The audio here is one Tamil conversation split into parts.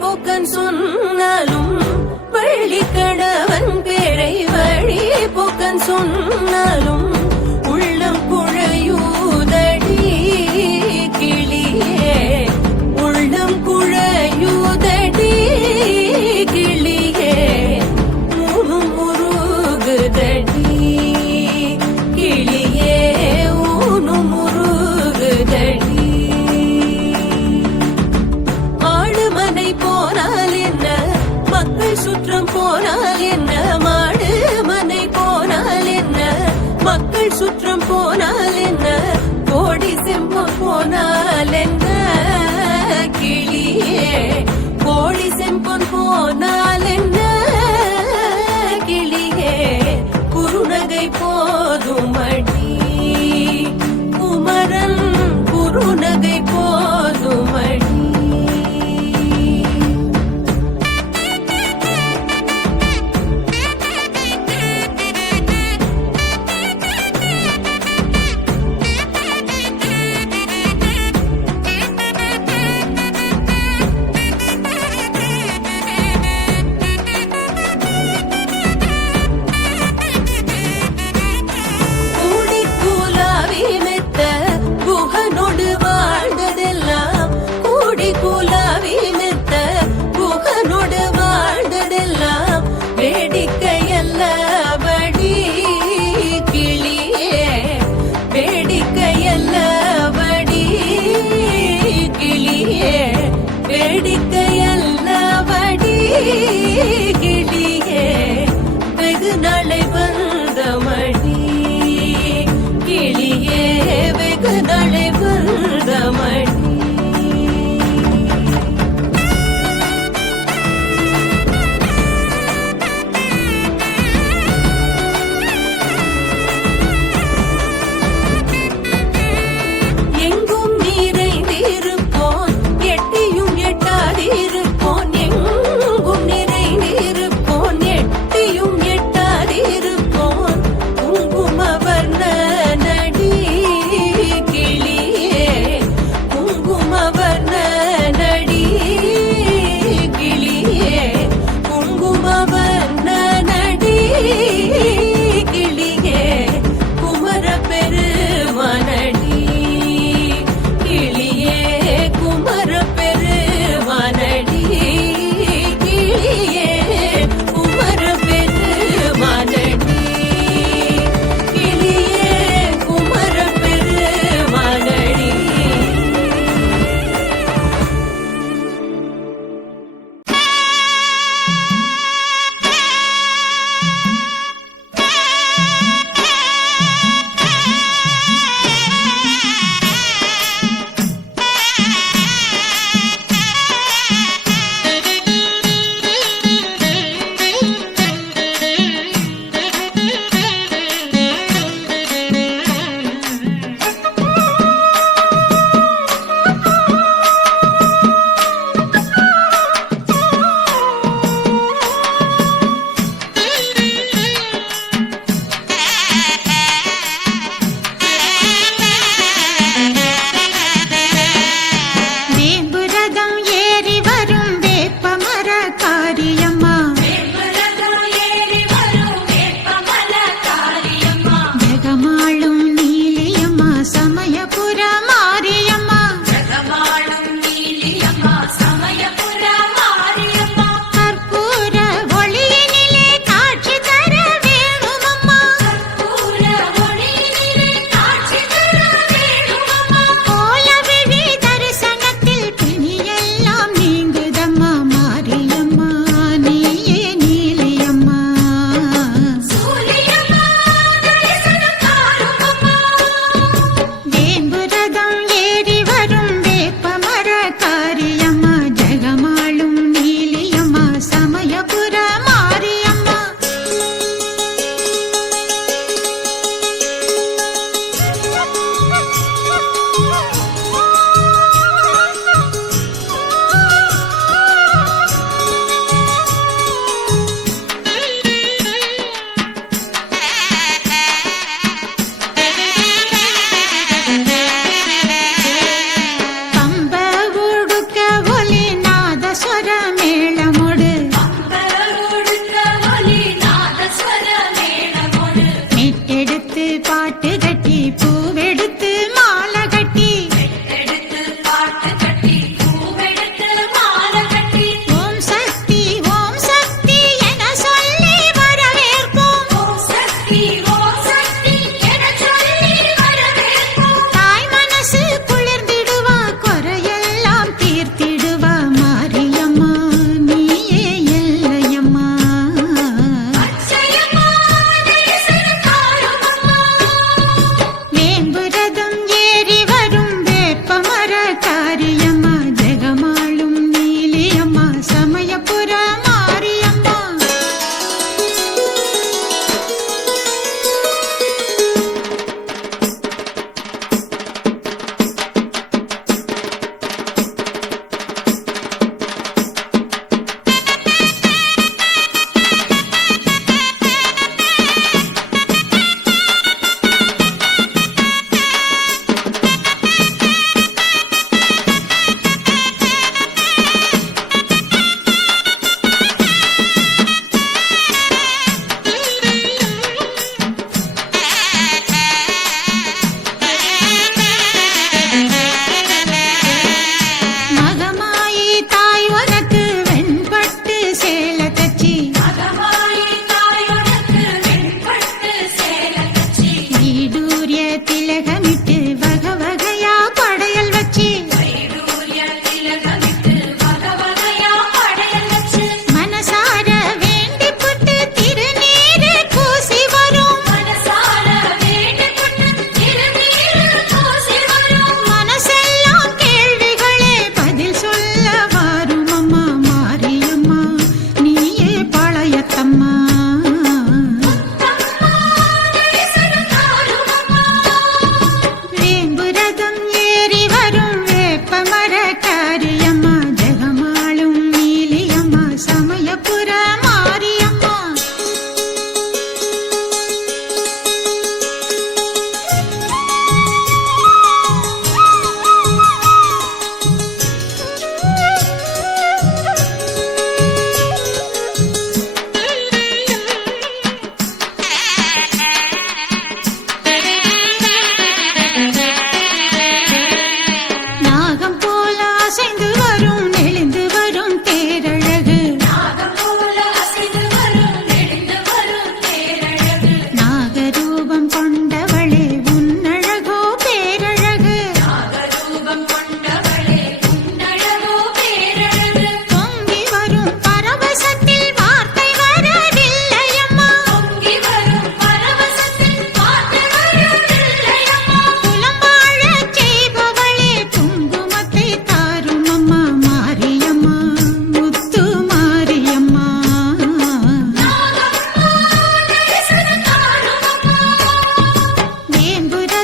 போக்கன் சொன்னாலும் பள்ளி கடவன் பேரை வழி போக்கன் சொன்னாலும் மாற்றம் போனால் என்ன? மாடு மனை போனால் என்ன? மக்கள் சுற்றம் போனால் என்ன? கோடி செம்பம் போனால் என்ன? கிளியே கோடி செம்பம் போனால்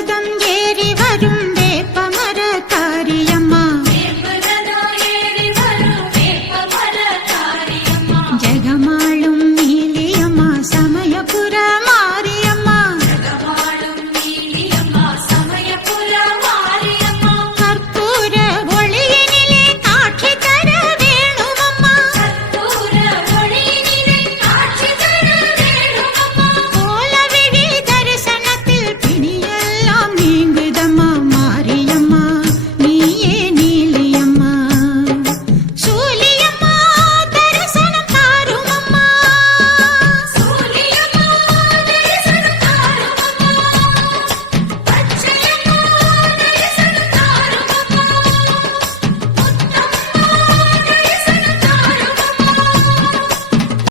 பர்வதம் ஏறி வரும்